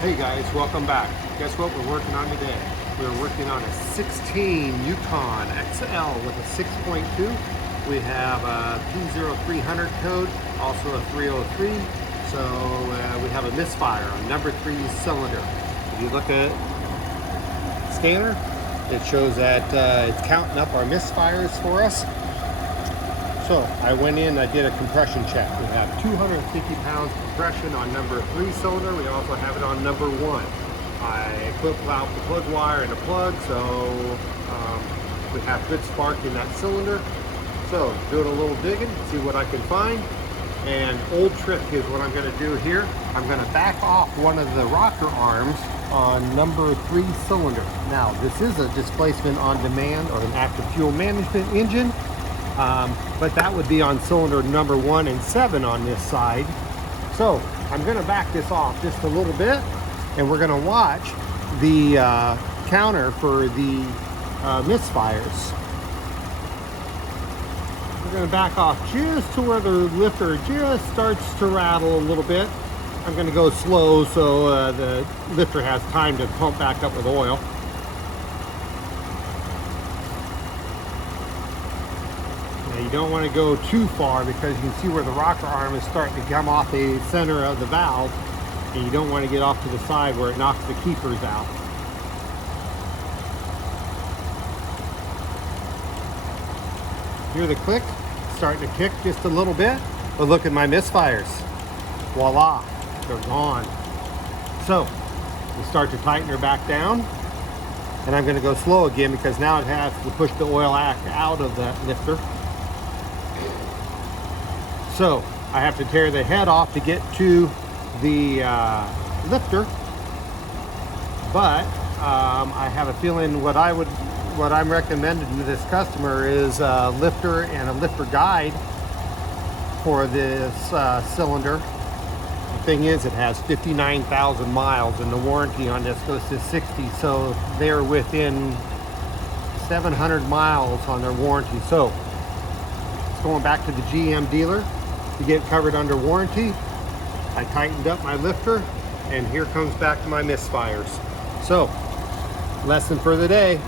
Hey guys, welcome back. Guess what we're working on today? We're working on a 16 Yukon XL with a 6.2. We have a P0300 code, also a 303. So we have a misfire on number 3 cylinder. If you look at the scanner, it shows that it's counting up our misfires for us. So I went in, I did a compression check. We have 250 pounds compression on number 3 cylinder. We also have it on number 1. I clipped out the plug wire in the plug, so we have good spark in that cylinder. So doing a little digging, see what I can find. And old trick is what I'm going to do here. I'm going to back off one of the rocker arms on number 3 cylinder. Now this is a displacement on demand or an active fuel management engine. But that would be on cylinder number 1 and 7 on this side. So I'm going to back this off just a little bit, and we're going to watch the counter for the misfires. We're going to back off just to where the lifter just starts to rattle a little bit. I'm going to go slow so the lifter has time to pump back up with oil. You don't want to go too far because you can see where the rocker arm is starting to come off the center of the valve, and you don't want to get off to the side where it knocks the keepers out. Hear the click? Starting to kick just a little bit, but look at my misfires. Voila, they're gone. So we start to tighten her back down, and I'm going to go slow again because now it has to push the oil out of that lifter. So I have to tear the head off to get to the lifter, but I have a feeling what I'm recommending to this customer is a lifter and a lifter guide for this cylinder. The thing is, it has 59,000 miles, and the warranty on this goes to 60, so they're within 700 miles on their warranty. So it's going back to the GM dealer to get covered under warranty. I tightened up my lifter, and here comes back to my misfires. So, lesson for the day: